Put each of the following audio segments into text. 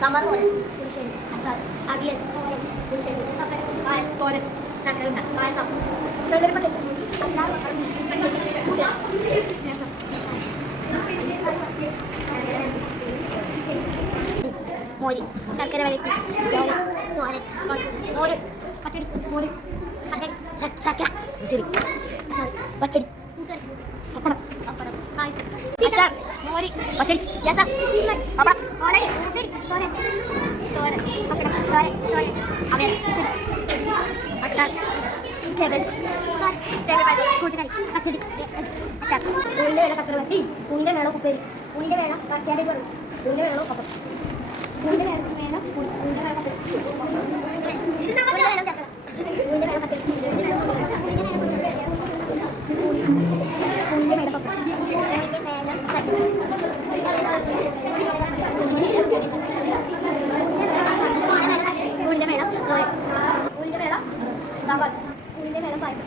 സാമ്പാർ തോരൻ പുളിശ്ശേരി അച്ചാർ അവിയൽ തോരൻ പുളിശ്ശേരി പപ്പടം പായൽ തോരൻ ചക്കരുണ്ട പായസം അച്ചാർ മോര് ശർക്കര വരട്ടി ചോറ് തോരൻ മോര് പച്ചടി മോര്. ശരി പച്ചടി പപ്പടം പപ്പടം അച്ചാർ മോര് പച്ചടി രസം പപ്പടം തോരൻ തോരൻ തോരൻ പപ്പടം തോരൻ തോരൻ അവയൽ അച്ചാർ കൂട്ടുകറി പച്ചടി അച്ചാർ ഉള്ളിന്റെ വേണം ശർക്കര ഉണ്ട വേണം ഉപ്പേരി ഉള്ളിന്റെ വേണം ക്യാബേജ് വെള്ളം ഉള്ളിന്റെ വേണം പപ്പടം ഉണ്ട വേണം ഉള്ളിന്റെ വേണം പച്ചടി വേണം ശർക്കര ഉള്ളിന്റെ വേണം പച്ചടി ഉള്ളിന്റെ വേണം ഉള്ളിന്റെ വേണം പപ്പടം ഉള്ളിന്റെ വേണം പച്ചടി ഉള്ളിന്റെ വേണം തോരൻ ഉള്ളിന്റെ വേണം സാമ്പാർ ഉള്ളിന്റെ വേണം പായസം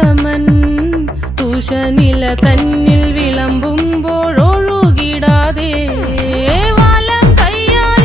പ്രഥമൻ തുഷനില തന്നിൽ വിളമ്പുമ്പോൾ ഒഴുകിടാതെ വാണ്ടൻ കയ്യാൽ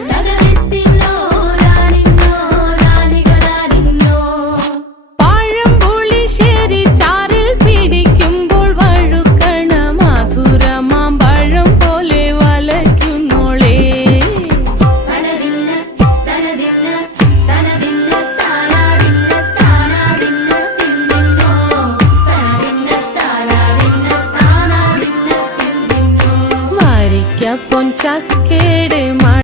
ya te the